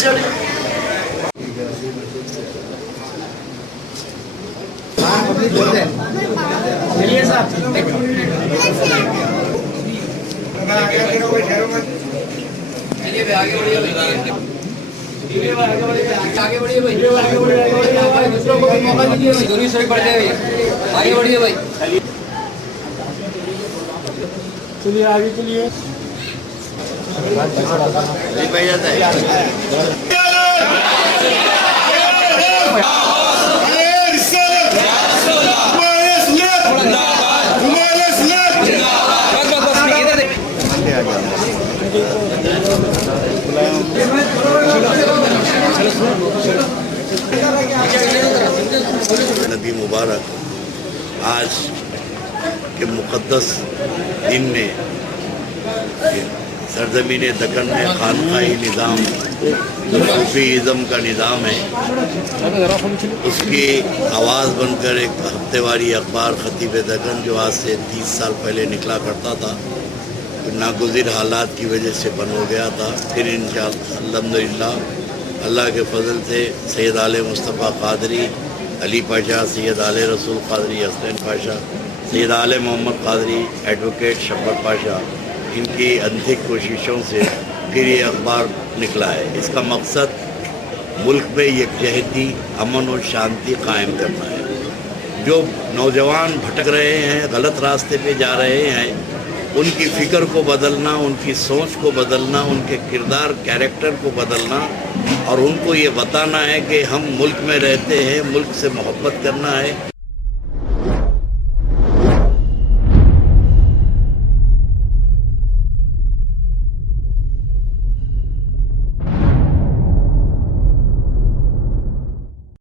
चलिए साहब, चलिए आगे बढ़िए भाई, आगे बढ़िए भाई, दूसरों को भी मौका दीजिए भाई, दूरी से बढ़ जाए भाई, आगे बढ़िए भाई, चलिए आगे चलिए भाई जाता है। नबी मुबारक आज के मुक़द्दस दिन में सरज़मीन दक्कन में खानकाही निज़ाम जो सूफ़ीज़्म का निज़ाम है उसकी आवाज़ बनकर एक हफ्तेवारी अखबार ख़तीब दक्कन जो आज से 30 साल पहले निकला करता था तो नागुज़िर हालात की वजह से बंद हो गया था। फिर इंशाअल्लाह अल्हम्दुलिल्लाह अल्लाह के फ़ज़ल से सैयद आले मुस्तफ़ा क़ादरी अली पाशा, सैयद आले रसूल क़ादरी हसनैन पाशा, सैयद आले मोहम्मद क़ादरी, एडवोकेट शफ़क़त पाशा, इनकी अंधिक कोशिशों से फिर ये अखबार निकला है। इसका मकसद मुल्क में यकजहती, अमन और शांति कायम करना है। जो नौजवान भटक रहे हैं, गलत रास्ते पे जा रहे हैं, उनकी फ़िक्र को बदलना, उनकी सोच को बदलना, उनके किरदार कैरेक्टर को बदलना और उनको ये बताना है कि हम मुल्क में रहते हैं, मुल्क से मोहब्बत करना है।